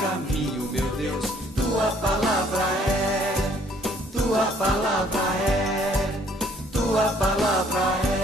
caminho, meu Deus. Tua palavra é, tua palavra é, tua palavra é.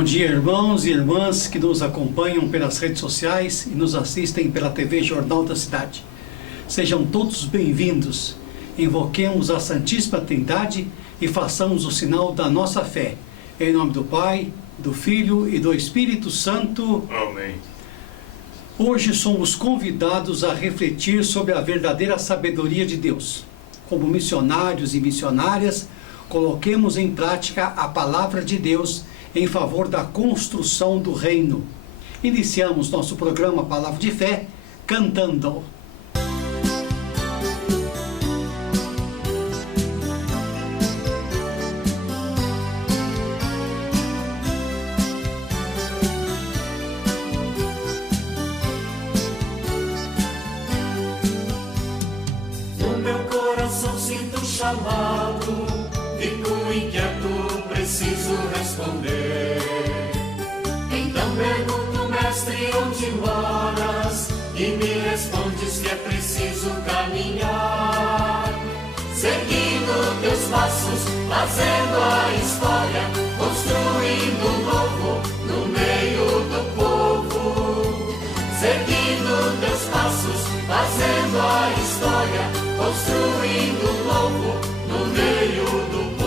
Bom dia, irmãos e irmãs que nos acompanham pelas redes sociais e nos assistem pela TV Jornal da Cidade. Sejam todos bem-vindos. Invoquemos a Santíssima Trindade e façamos o sinal da nossa fé. Em nome do Pai, do Filho e do Espírito Santo. Amém. Hoje somos convidados a refletir sobre a verdadeira sabedoria de Deus. Como missionários e missionárias, coloquemos em prática a palavra de Deus em favor da construção do reino. Iniciamos nosso programa Palavra de Fé cantando. No meu coração sinto um chamado, fico inquieto, preciso responder. Então pergunto, mestre, onde moras? E me respondes que é preciso caminhar, seguindo teus passos, fazendo a história, construindo um novo no meio do povo. Seguindo teus passos, fazendo a história, construindo um novo no meio do povo.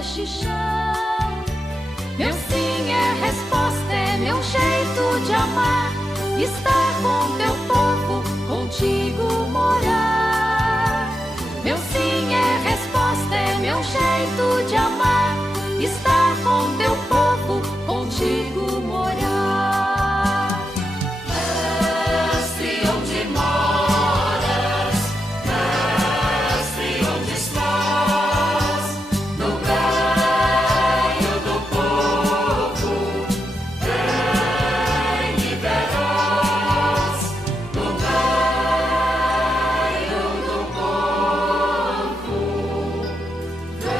neste chão. Meu sim é resposta, é meu jeito de amar. Estar com teu povo, contigo morar. Meu sim é resposta, é meu jeito de amar. Estar com teu povo, contigo morar. Mestre, onde moras? Mestre, onde estás? No meio do povo, vem e verás. No meio do povo, vem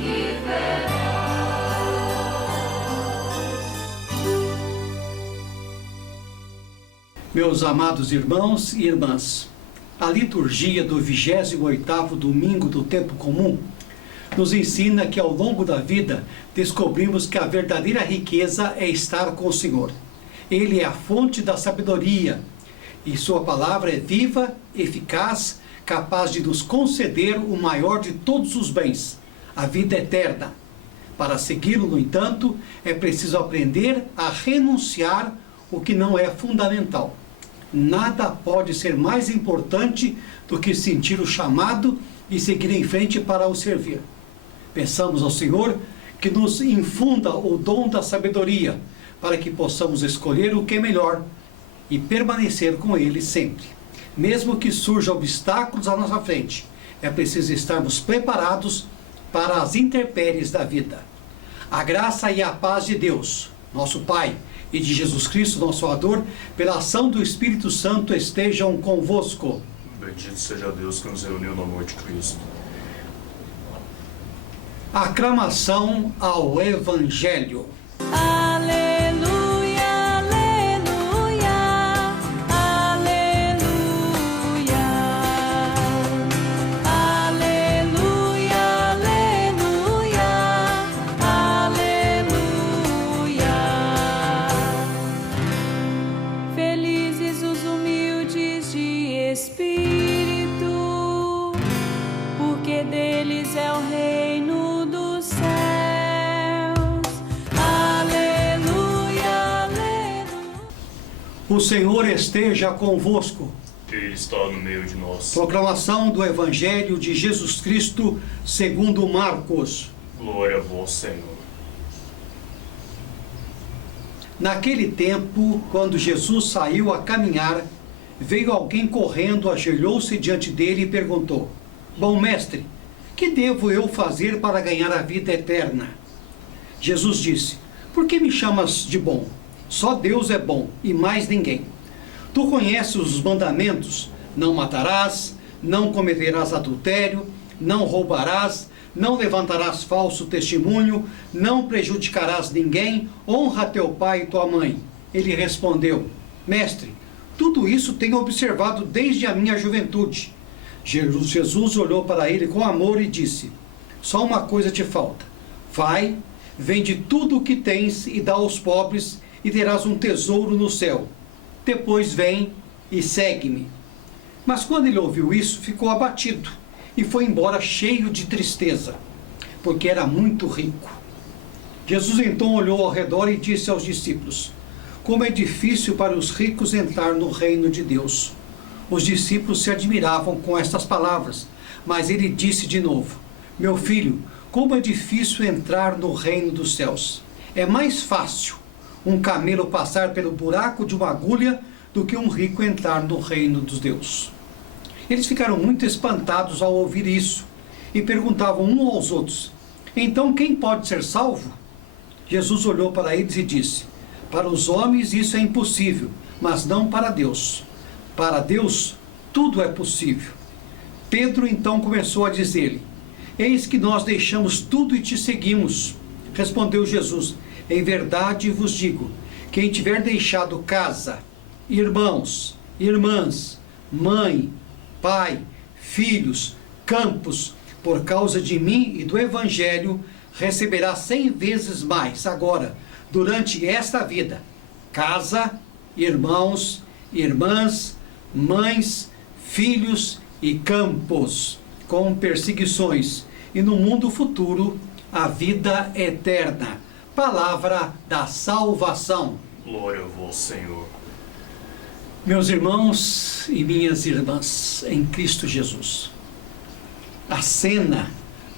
e Meus amados irmãos e irmãs, a liturgia do 28º domingo do tempo comum nos ensina que ao longo da vida descobrimos que a verdadeira riqueza é estar com o Senhor. Ele é a fonte da sabedoria e sua palavra é viva, eficaz, capaz de nos conceder o maior de todos os bens, a vida eterna. Para segui-lo, no entanto, é preciso aprender a renunciar o que não é fundamental. Nada pode ser mais importante do que sentir o chamado e seguir em frente para o servir. Peçamos ao Senhor que nos infunda o dom da sabedoria, para que possamos escolher o que é melhor e permanecer com Ele sempre. Mesmo que surjam obstáculos à nossa frente, é preciso estarmos preparados para as intempéries da vida. A graça e a paz de Deus, nosso Pai, e de Jesus Cristo, nosso Salvador, pela ação do Espírito Santo, estejam convosco. Bendito seja Deus que nos reuniu no amor de Cristo. Aclamação ao Evangelho. Aleluia, aleluia, aleluia, aleluia, aleluia, aleluia. Felizes os humildes de espírito, porque deles é o reino dos céus. Aleluia, aleluia. O Senhor esteja convosco. Ele está no meio de nós. Proclamação do Evangelho de Jesus Cristo segundo Marcos. Glória a vós, Senhor. Naquele tempo, quando Jesus saiu a caminhar, veio alguém correndo, ajoelhou-se diante dele e perguntou: Bom mestre, que devo eu fazer para ganhar a vida eterna? Jesus disse: Por que me chamas de bom? Só Deus é bom e mais ninguém. Tu conheces os mandamentos: não matarás, não cometerás adultério, não roubarás, não levantarás falso testemunho, não prejudicarás ninguém, honra teu pai e tua mãe. Ele respondeu: Mestre, tudo isso tenho observado desde a minha juventude. Jesus olhou para ele com amor e disse: Só uma coisa te falta. Vai, vende tudo o que tens e dá aos pobres, e terás um tesouro no céu. Depois vem e segue-me. Mas quando ele ouviu isso, ficou abatido e foi embora cheio de tristeza, porque era muito rico. Jesus então olhou ao redor e disse aos discípulos: Como é difícil para os ricos entrar no reino de Deus. Os discípulos se admiravam com estas palavras, mas ele disse de novo: Meu filho, como é difícil entrar no reino dos céus. É mais fácil um camelo passar pelo buraco de uma agulha do que um rico entrar no reino dos Deus. Eles ficaram muito espantados ao ouvir isso e perguntavam um aos outros: Então quem pode ser salvo? Jesus olhou para eles e disse: Para os homens isso é impossível, mas não para Deus. Para Deus tudo é possível. Pedro então começou a dizer-lhe: Eis que nós deixamos tudo e te seguimos. Respondeu Jesus: Em verdade vos digo, quem tiver deixado casa, irmãos, irmãs, mãe, pai, filhos, campos, por causa de mim e do Evangelho, receberá 100 vezes mais agora, durante esta vida, casa, irmãos, irmãs, mães, filhos e campos, com perseguições, e no mundo futuro, a vida eterna. Palavra da salvação. Glória a vós, Senhor. Meus irmãos e minhas irmãs em Cristo Jesus, a cena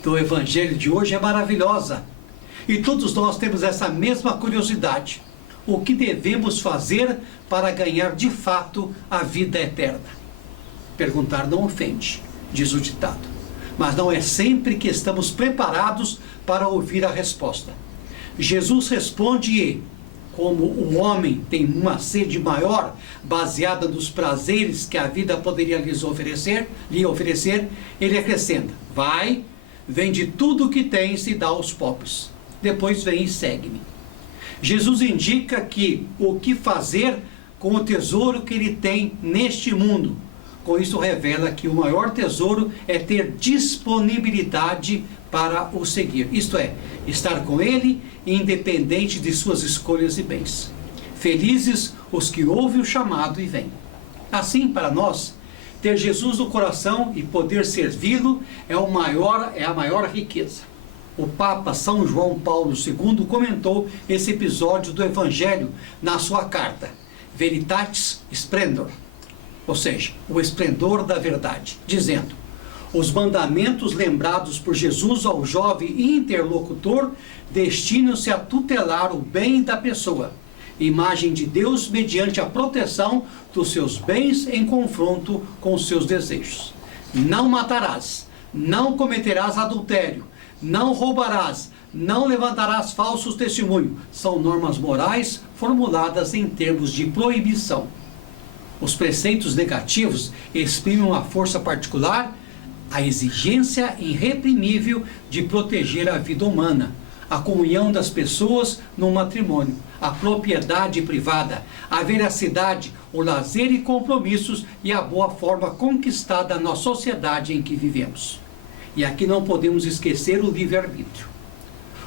do Evangelho de hoje é maravilhosa e todos nós temos essa mesma curiosidade. O que devemos fazer para ganhar de fato a vida eterna? Perguntar não ofende, diz o ditado, mas não é sempre que estamos preparados para ouvir a resposta. Jesus responde e, como o homem tem uma sede maior, baseada nos prazeres que a vida poderia lhe oferecer, ele acrescenta: vai, vende tudo o que tens e dá aos pobres. Depois vem e segue-me. Jesus indica que o que fazer com o tesouro que ele tem neste mundo. Com isso revela que o maior tesouro é ter disponibilidade para o seguir. Isto é, estar com ele independente de suas escolhas e bens. Felizes os que ouvem o chamado e vêm. Assim, para nós, ter Jesus no coração e poder servi-lo é a maior riqueza. O Papa São João Paulo II comentou esse episódio do Evangelho na sua carta Veritatis Splendor, ou seja, o esplendor da verdade, dizendo: os mandamentos lembrados por Jesus ao jovem interlocutor destinam-se a tutelar o bem da pessoa, imagem de Deus mediante a proteção dos seus bens em confronto com os seus desejos. Não matarás, não cometerás adultério, não roubarás, não levantarás falsos testemunhos. São normas morais formuladas em termos de proibição. Os preceitos negativos exprimem uma força particular, a exigência irreprimível de proteger a vida humana, a comunhão das pessoas no matrimônio, a propriedade privada, a veracidade, o lazer e compromissos e a boa forma conquistada na sociedade em que vivemos. E aqui não podemos esquecer o livre-arbítrio.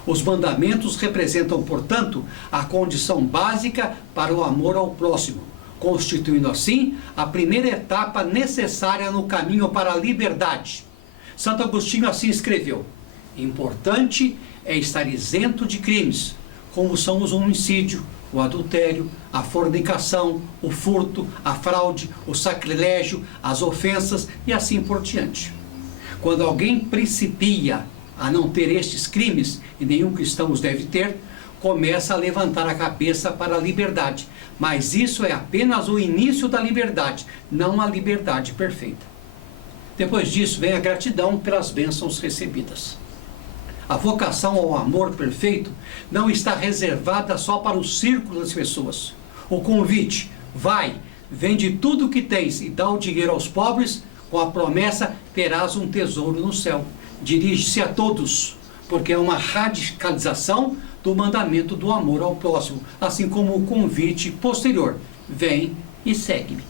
Os mandamentos representam, portanto, a condição básica para o amor ao próximo, constituindo assim a primeira etapa necessária no caminho para a liberdade. Santo Agostinho assim escreveu: importante é estar isento de crimes, como são o homicídio, o adultério, a fornicação, o furto, a fraude, o sacrilégio, as ofensas e assim por diante. Quando alguém principia a não ter estes crimes, e nenhum cristão os deve ter, começa a levantar a cabeça para a liberdade. Mas isso é apenas o início da liberdade, não a liberdade perfeita. Depois disso vem a gratidão pelas bênçãos recebidas. A vocação ao amor perfeito não está reservada só para o círculo das pessoas. O convite: vai, vende tudo o que tens e dá o dinheiro aos pobres, com a promessa: terás um tesouro no céu. Dirige-se a todos, porque é uma radicalização do mandamento do amor ao próximo, assim como o convite posterior: vem e segue-me.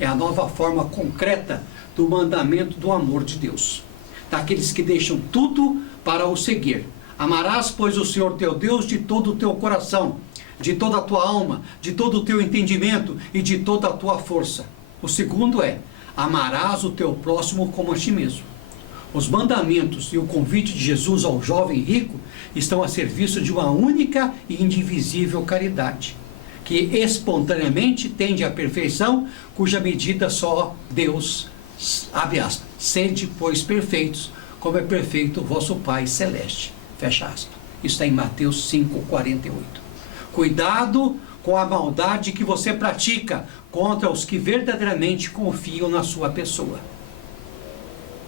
É a nova forma concreta do mandamento do amor de Deus, daqueles que deixam tudo para o seguir. Amarás, pois, o Senhor teu Deus de todo o teu coração, de toda a tua alma, de todo o teu entendimento e de toda a tua força. O segundo é: amarás o teu próximo como a ti mesmo. Os mandamentos e o convite de Jesus ao jovem rico estão a serviço de uma única e indivisível caridade, que espontaneamente tende à perfeição, cuja medida só Deus, abre aspas, sede, pois, perfeitos, como é perfeito o vosso Pai Celeste, fecha aspas. Isso está em Mateus 5,48. Cuidado com a maldade que você pratica contra os que verdadeiramente confiam na sua pessoa.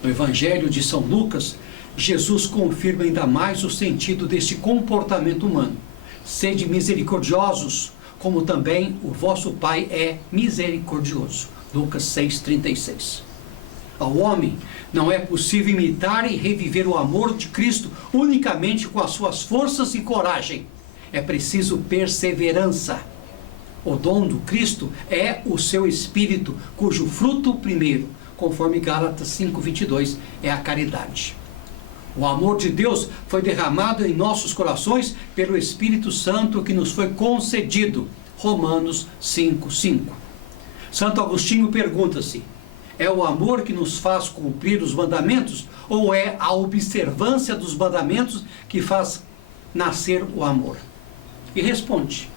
No Evangelho de São Lucas, Jesus confirma ainda mais o sentido deste comportamento humano. Sede misericordiosos, como também o vosso Pai é misericordioso. Lucas 6,36. Ao homem não é possível imitar e reviver o amor de Cristo unicamente com as suas forças e coragem. É preciso perseverança. O dom do Cristo é o seu Espírito, cujo fruto primeiro, conforme Gálatas 5,22, é a caridade. O amor de Deus foi derramado em nossos corações pelo Espírito Santo que nos foi concedido. Romanos 5,5. Santo Agostinho pergunta-se: É o amor que nos faz cumprir os mandamentos ou é a observância dos mandamentos que faz nascer o amor? E responde: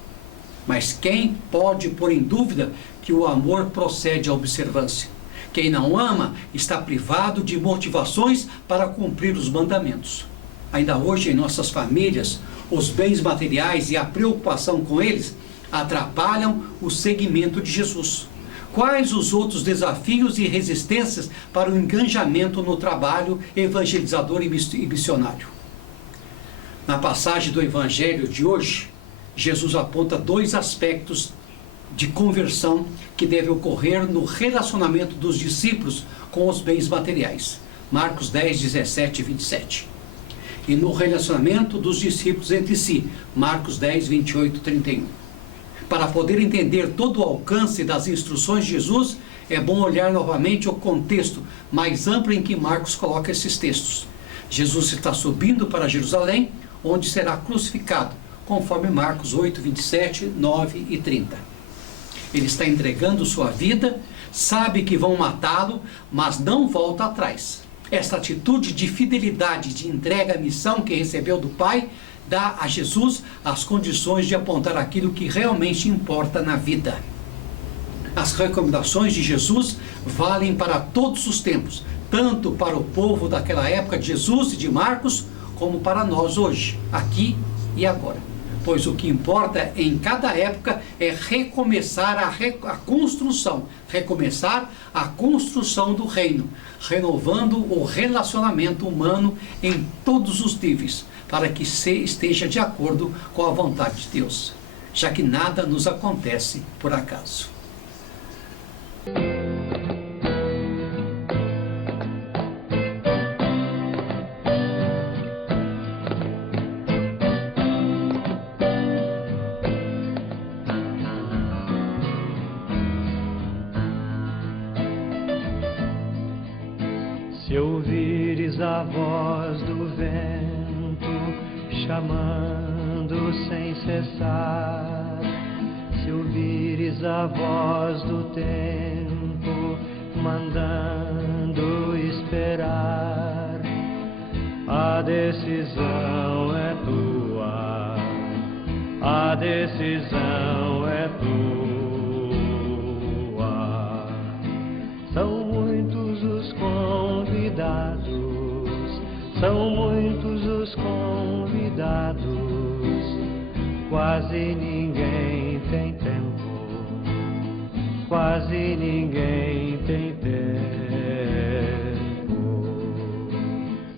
mas quem pode pôr em dúvida que o amor procede à observância? Quem não ama está privado de motivações para cumprir os mandamentos. Ainda hoje em nossas famílias, os bens materiais e a preocupação com eles atrapalham o seguimento de Jesus. Quais os outros desafios e resistências para o engajamento no trabalho evangelizador e missionário? Na passagem do Evangelho de hoje, Jesus aponta 2 aspectos de conversão que devem ocorrer no relacionamento dos discípulos com os bens materiais. Marcos 10, 17 e 27. E no relacionamento dos discípulos entre si. Marcos 10, 28 e 31. Para poder entender todo o alcance das instruções de Jesus, é bom olhar novamente o contexto mais amplo em que Marcos coloca esses textos. Jesus está subindo para Jerusalém, onde será crucificado, conforme Marcos 8, 27, 9 e 30. Ele está entregando sua vida, sabe que vão matá-lo, mas não volta atrás. Esta atitude de fidelidade, de entrega à missão que recebeu do Pai, dá a Jesus as condições de apontar aquilo que realmente importa na vida. As recomendações de Jesus valem para todos os tempos, tanto para o povo daquela época de Jesus e de Marcos, como para nós hoje, aqui e agora. Pois o que importa em cada época é recomeçar a construção do reino, renovando o relacionamento humano em todos os níveis, para que esteja de acordo com a vontade de Deus, já que nada nos acontece por acaso. Se ouvires a voz do vento chamando sem cessar, se ouvires a voz do tempo mandando esperar, a decisão é tua, a decisão é tua. São muitos os convidados, são muitos os convidados, quase ninguém tem tempo, quase ninguém tem tempo.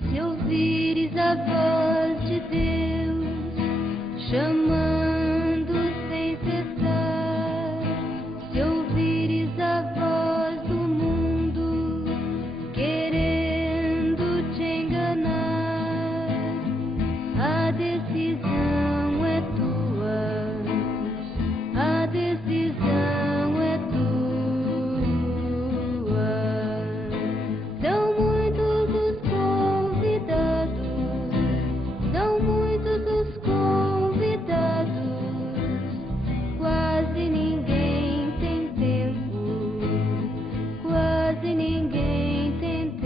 Se ouvires a voz de Deus chamando sem cessar, se ouvires a voz do mundo querendo te enganar, a decisão é tua, a decisão é tua. São muitos os convidados, são muitos os convidados, quase ninguém tem tempo, quase ninguém tem tempo.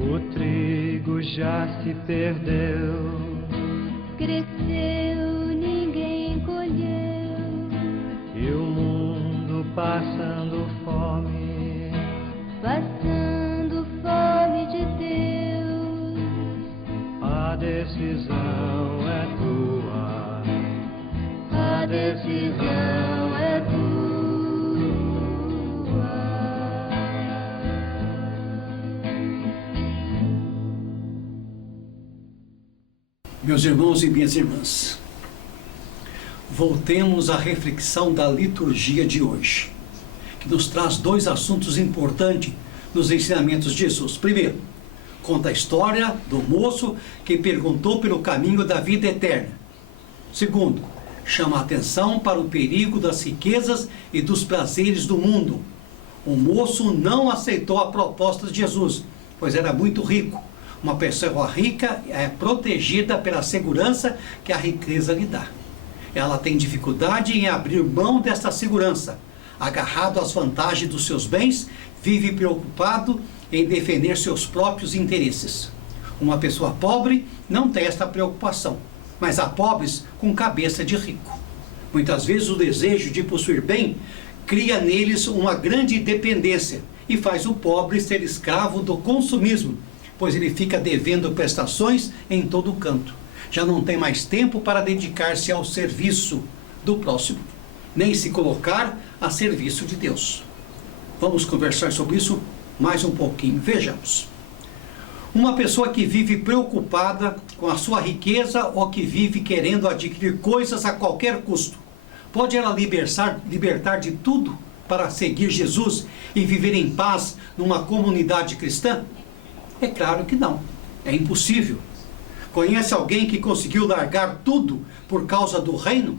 O trigo já se perdeu, Cresceu, ninguém colheu, e o mundo passando fome, passando fome de Deus. a decisão é tua, A decisão é tua. Meus irmãos e minhas irmãs, voltemos à reflexão da liturgia de hoje, que nos traz 2 assuntos importantes nos ensinamentos de Jesus. Primeiro, Conta a história do moço que perguntou pelo caminho da vida eterna. Segundo, chama a atenção para o perigo das riquezas e dos prazeres do mundo. O moço não aceitou a proposta de Jesus, pois era muito rico. Uma pessoa rica é protegida pela segurança que a riqueza lhe dá. Ela tem dificuldade em abrir mão desta segurança. Agarrado às vantagens dos seus bens, vive preocupado em defender seus próprios interesses. Uma pessoa pobre não tem esta preocupação, mas há pobres com cabeça de rico. Muitas vezes o desejo de possuir bem cria neles uma grande dependência e faz o pobre ser escravo do consumismo, pois ele fica devendo prestações em todo canto. Já não tem mais tempo para dedicar-se ao serviço do próximo, nem se colocar a serviço de Deus. Vamos conversar sobre isso mais um pouquinho. Vejamos. Uma pessoa que vive preocupada com a sua riqueza ou que vive querendo adquirir coisas a qualquer custo, pode ela libertar de tudo para seguir Jesus e viver em paz numa comunidade cristã? É claro que não. É impossível. Conhece alguém que conseguiu largar tudo por causa do reino?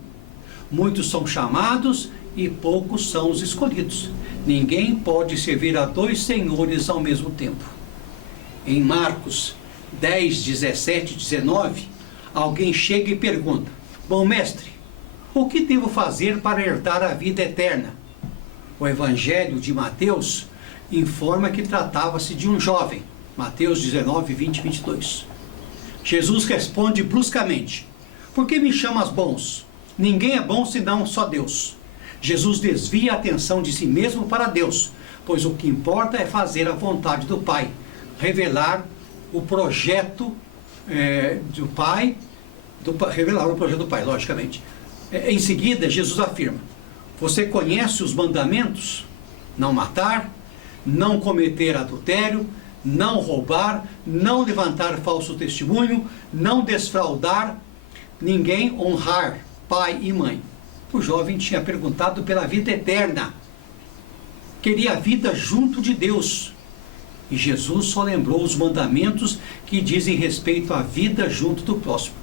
Muitos são chamados e poucos são os escolhidos. Ninguém pode servir a dois senhores ao mesmo tempo. Em Marcos 10, 17 e 19, alguém chega e pergunta: bom mestre, o que devo fazer para herdar a vida eterna? O Evangelho de Mateus informa que tratava-se de um jovem. Mateus 19, 20 e 22. Jesus responde bruscamente: por que me chamas bons? Ninguém é bom senão só Deus. Jesus desvia a atenção de si mesmo para Deus, pois o que importa é fazer a vontade do Pai, revelar o projeto do Pai, revelar o projeto do Pai, logicamente. Em seguida, Jesus afirma: você conhece os mandamentos? Não matar, não cometer adultério, não roubar, não levantar falso testemunho, não desfraudar, ninguém, honrar pai e mãe. O jovem tinha perguntado pela vida eterna. Queria a vida junto de Deus. E Jesus só lembrou os mandamentos que dizem respeito à vida junto do próximo.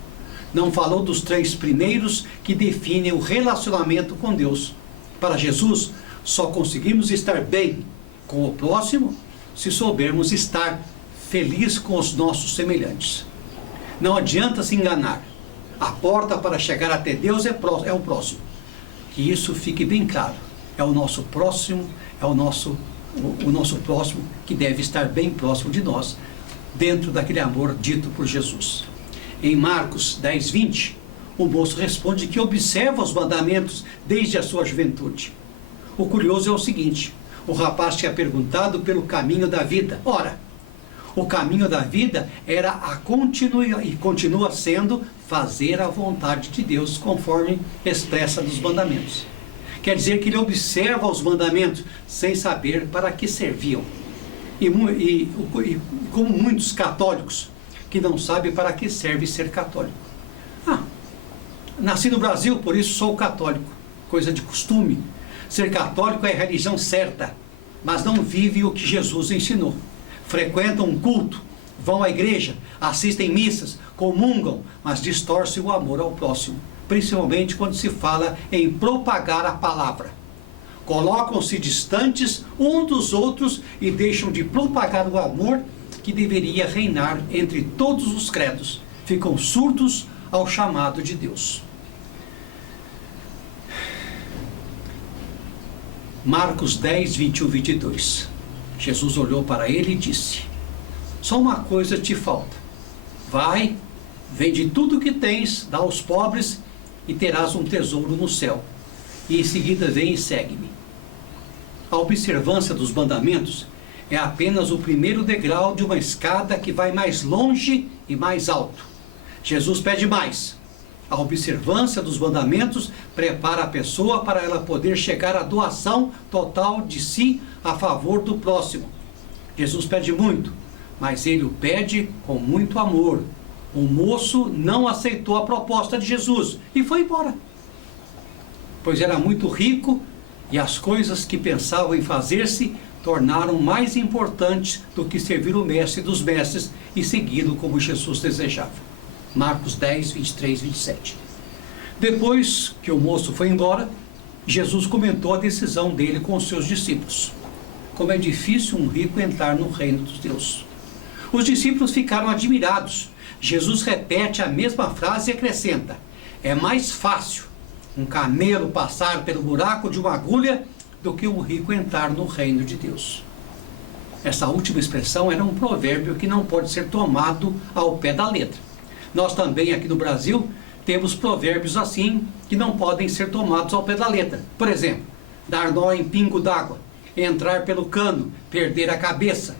Não falou dos 3 primeiros que definem o relacionamento com Deus. Para Jesus, só conseguimos estar bem com o próximo se soubermos estar feliz com os nossos semelhantes. Não adianta se enganar. A porta para chegar até Deus é o próximo. Que isso fique bem claro. É o nosso próximo, é o nosso próximo que deve estar bem próximo de nós, dentro daquele amor dito por Jesus. Em Marcos 10, 20, o moço responde que observa os mandamentos desde a sua juventude. O curioso é o seguinte: o rapaz tinha perguntado pelo caminho da vida. Ora, o caminho da vida era e continua sendo fazer a vontade de Deus, conforme expressa nos mandamentos. Quer dizer que ele observa os mandamentos sem saber para que serviam. E como muitos católicos que não sabem para que serve ser católico. Nasci no Brasil, por isso sou católico. Coisa de costume. Ser católico é a religião certa, mas não vive o que Jesus ensinou. Frequentam um culto, vão à igreja, assistem missas, comungam, mas distorcem o amor ao próximo, principalmente quando se fala em propagar a palavra. Colocam-se distantes uns dos outros e deixam de propagar o amor que deveria reinar entre todos os credos. Ficam surdos ao chamado de Deus. Marcos 10, 21 e 22. Jesus olhou para ele e disse: só uma coisa te falta. Vai, vende tudo o que tens, dá aos pobres e terás um tesouro no céu. E em seguida vem e segue-me. A observância dos mandamentos é apenas o primeiro degrau de uma escada que vai mais longe e mais alto. Jesus pede mais. A observância dos mandamentos prepara a pessoa para ela poder chegar à doação total de si a favor do próximo. Jesus pede muito, mas ele o pede com muito amor. O moço não aceitou a proposta de Jesus e foi embora, pois era muito rico e as coisas que pensava em fazer-se tornaram mais importantes do que servir o mestre dos mestres e segui-lo como Jesus desejava. Marcos 10, 23, 27. Depois que o moço foi embora, Jesus comentou a decisão dele com os seus discípulos. Como é difícil um rico entrar no reino dos Deus. Os discípulos ficaram admirados. Jesus repete a mesma frase e acrescenta: é mais fácil um camelo passar pelo buraco de uma agulha do que um rico entrar no reino de Deus. Essa última expressão era um provérbio que não pode ser tomado ao pé da letra. Nós também aqui no Brasil temos provérbios assim que não podem ser tomados ao pé da letra. Por exemplo, dar nó em pingo d'água, entrar pelo cano, perder a cabeça.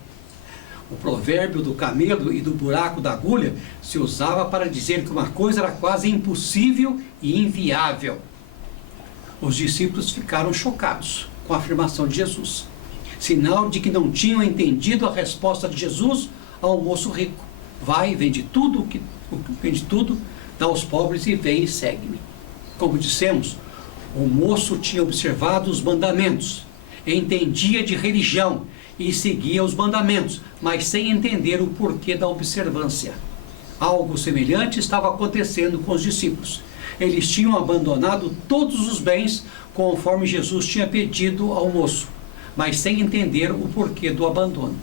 O provérbio do camelo e do buraco da agulha se usava para dizer que uma coisa era quase impossível e inviável. Os discípulos ficaram chocados com a afirmação de Jesus, sinal de que não tinham entendido a resposta de Jesus ao moço rico: vai, vende tudo, dá aos pobres e vem e segue-me. Como dissemos, o moço tinha observado os mandamentos, entendia de religião e seguia os mandamentos, mas sem entender o porquê da observância. Algo semelhante estava acontecendo com os discípulos. Eles tinham abandonado todos os bens conforme Jesus tinha pedido ao moço, mas sem entender o porquê do abandono.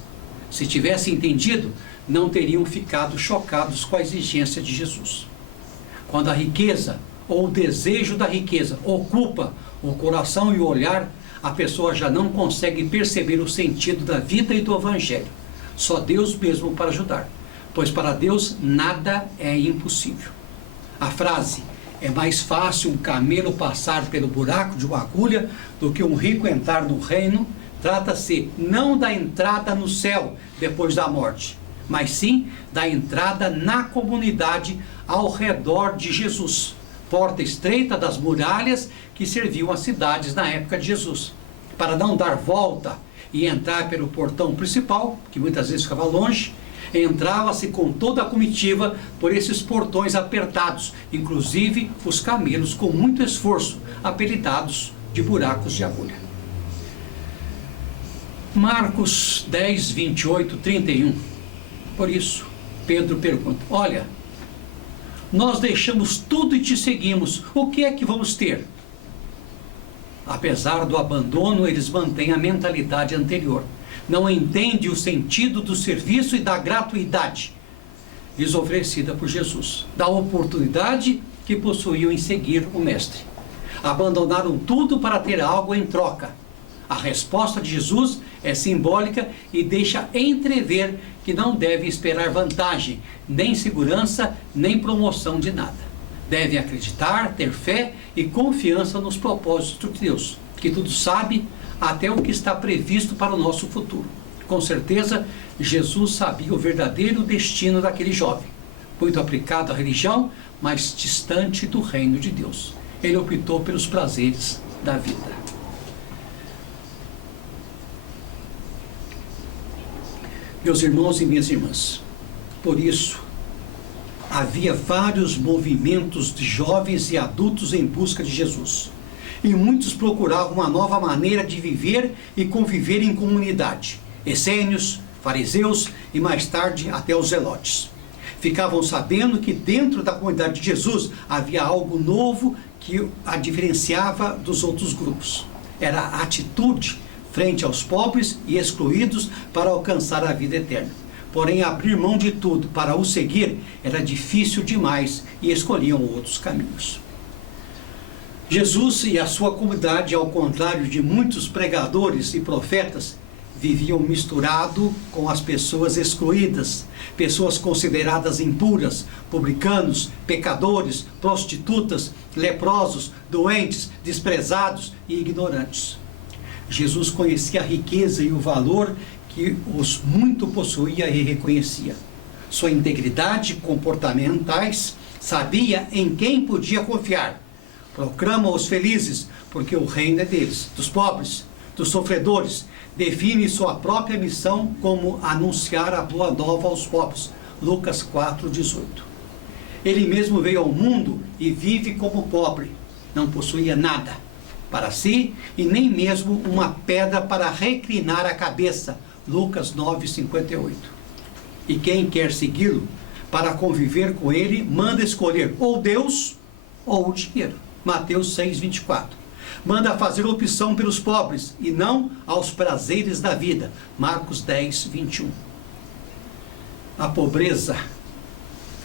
Se tivessem entendido, não teriam ficado chocados com a exigência de Jesus. Quando a riqueza ou o desejo da riqueza ocupa o coração e o olhar, a pessoa já não consegue perceber o sentido da vida e do Evangelho. Só Deus mesmo para ajudar, pois para Deus nada é impossível. A frase, é mais fácil um camelo passar pelo buraco de uma agulha do que um rico entrar no reino, trata-se não da entrada no céu depois da morte, mas sim da entrada na comunidade ao redor de Jesus, porta estreita das muralhas que serviam as cidades na época de Jesus. Para não dar volta e entrar pelo portão principal, que muitas vezes ficava longe, entrava-se com toda a comitiva por esses portões apertados, inclusive os camelos com muito esforço, apelidados de buracos de agulha. Marcos 10, 28, 31. Por isso, Pedro pergunta: olha, nós deixamos tudo e te seguimos, o que é que vamos ter? Apesar do abandono, eles mantêm a mentalidade anterior. Não entendem o sentido do serviço e da gratuidade lhes oferecida por Jesus, da oportunidade que possuíam em seguir o Mestre. Abandonaram tudo para ter algo em troca. A resposta de Jesus é simbólica e deixa entrever que não devem esperar vantagem, nem segurança, nem promoção de nada. Devem acreditar, ter fé e confiança nos propósitos de Deus, que tudo sabe, até o que está previsto para o nosso futuro. Com certeza, Jesus sabia o verdadeiro destino daquele jovem, muito aplicado à religião, mas distante do reino de Deus. Ele optou pelos prazeres da vida. Meus irmãos e minhas irmãs, por isso, havia vários movimentos de jovens e adultos em busca de Jesus. E muitos procuravam uma nova maneira de viver e conviver em comunidade. Essênios, fariseus e mais tarde até os zelotes. Ficavam sabendo que dentro da comunidade de Jesus havia algo novo que a diferenciava dos outros grupos. Era a atitude frente aos pobres e excluídos para alcançar a vida eterna. Porém, abrir mão de tudo para o seguir era difícil demais e escolhiam outros caminhos. Jesus e a sua comunidade, ao contrário de muitos pregadores e profetas, viviam misturado com as pessoas excluídas, pessoas consideradas impuras, publicanos, pecadores, prostitutas, leprosos, doentes, desprezados e ignorantes. Jesus conhecia a riqueza e o valor que os muito possuía e reconhecia. Sua integridade comportamentais, sabia em quem podia confiar. Proclama os felizes, porque o reino é deles, dos pobres, dos sofredores. Define sua própria missão como anunciar a boa nova aos pobres. Lucas 4:18. Ele mesmo veio ao mundo e vive como pobre. Não possuía nada. para si e nem mesmo uma pedra para reclinar a cabeça. Lucas 9:58. E quem quer segui-lo, para conviver com ele, manda escolher ou Deus ou o dinheiro. Mateus 6:24. Manda fazer opção pelos pobres e não aos prazeres da vida. Marcos 10:21. A pobreza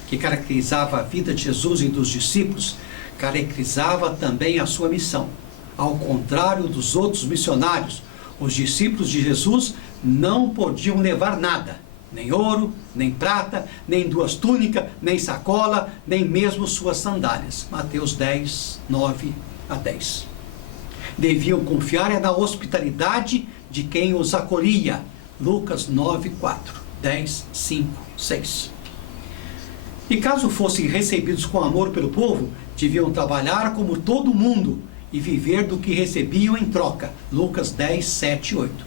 que caracterizava a vida de Jesus e dos discípulos caracterizava também a sua missão. Ao contrário dos outros missionários, os discípulos de Jesus não podiam levar nada, nem ouro, nem prata, nem 2 túnicas, nem sacola, nem mesmo suas sandálias. Mateus 10:9-10. Deviam confiar na hospitalidade de quem os acolhia. Lucas 9:4, 10:5-6. E caso fossem recebidos com amor pelo povo, deviam trabalhar como todo mundo e viver do que recebiam em troca. Lucas 10:7-8.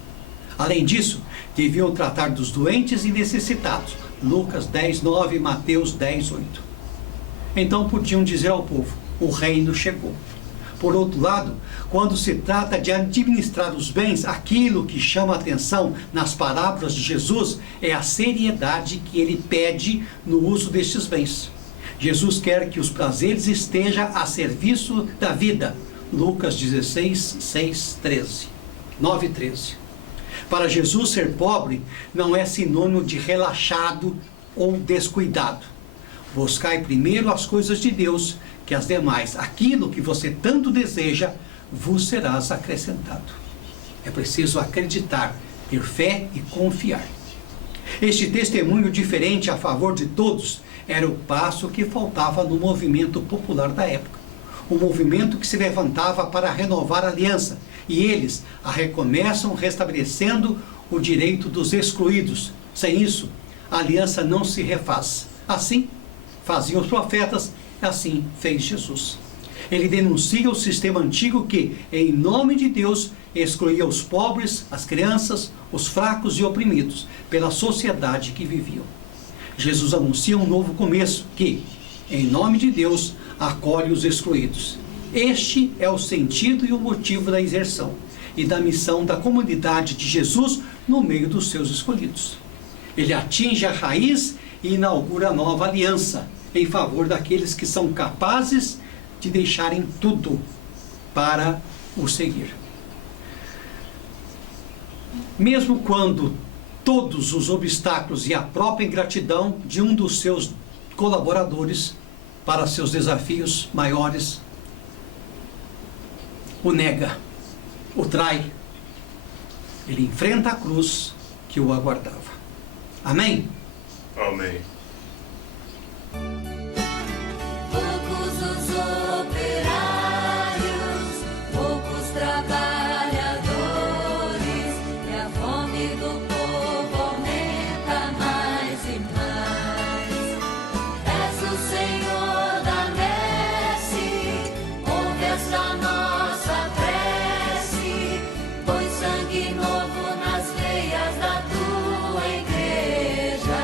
Além disso, deviam tratar dos doentes e necessitados. Lucas 10:9 e Mateus 10:8. Então podiam dizer ao povo: o reino chegou. Por outro lado, quando se trata de administrar os bens, aquilo que chama a atenção nas parábolas de Jesus é a seriedade que ele pede no uso destes bens. Jesus quer que os prazeres estejam a serviço da vida. Lucas 16:6-13, 9:13. Para Jesus, ser pobre não é sinônimo de relaxado ou descuidado. Buscai primeiro as coisas de Deus, que as demais, aquilo que você tanto deseja, vos serás acrescentado. É preciso acreditar, ter fé e confiar. Este testemunho diferente a favor de todos era o passo que faltava no movimento popular da época. O movimento que se levantava para renovar a aliança, e eles a recomeçam restabelecendo o direito dos excluídos. Sem isso, a aliança não se refaz. Assim faziam os profetas, assim fez Jesus. Ele denuncia o sistema antigo que, em nome de Deus, excluía os pobres, as crianças, os fracos e oprimidos pela sociedade que viviam. Jesus anuncia um novo começo que, em nome de Deus, acolhe os excluídos. Este é o sentido e o motivo da inserção e da missão da comunidade de Jesus no meio dos seus escolhidos. Ele atinge a raiz e inaugura a nova aliança em favor daqueles que são capazes de deixarem tudo para o seguir. Mesmo quando todos os obstáculos e a própria ingratidão de um dos seus colaboradores para seus desafios maiores o nega, o trai, ele enfrenta a cruz que o aguardava. Amém? Amém. Poucos os operários, poucos trabalhadores, e a fome do povo aumenta mais e mais. Peço, Senhor da messe, ouve esta nossa prece, põe sangue novo nas veias da tua igreja.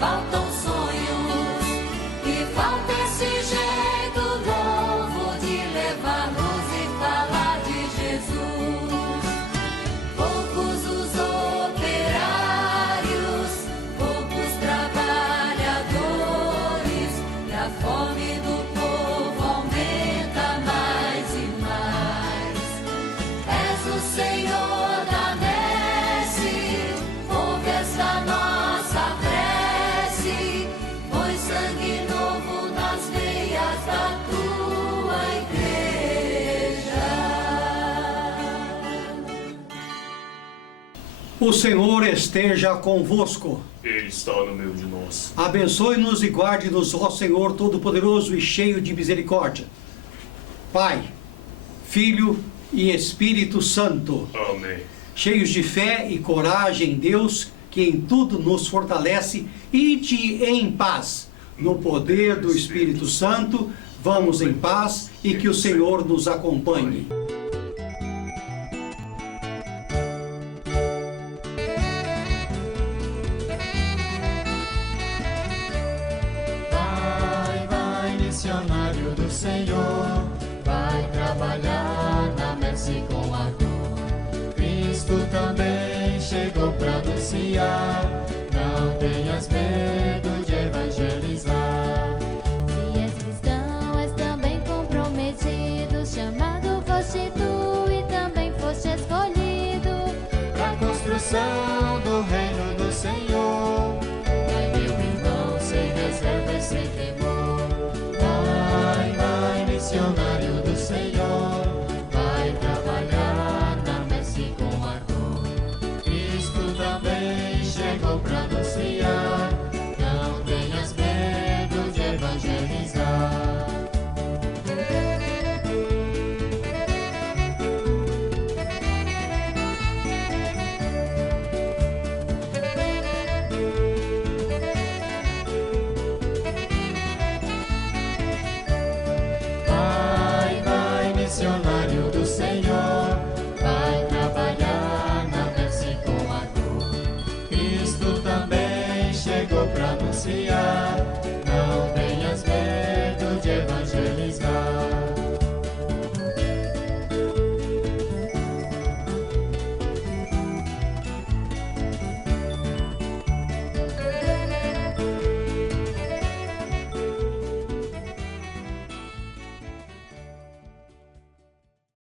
faltam sonhos e falta esse jeito novo de levar-nos e falar de Jesus. Poucos os operários, poucos trabalhadores, e a fome do povo aumenta mais e mais. És o Senhor da messe, ouve esta nossa prece, põe sangue novo nas veias da tua igreja. O Senhor esteja convosco. Ele está no meio de nós. Abençoe-nos e guarde-nos, ó Senhor Todo-Poderoso e cheio de misericórdia. Pai, Filho e Espírito Santo, Amém. cheios de fé e coragem em Deus, que em tudo nos fortalece, ide em paz. No poder do Espírito Santo, vamos em paz e que o Senhor nos acompanhe. Vai, missionário do Senhor, vai trabalhar na messe com ardor. Cristo também chegou para anunciar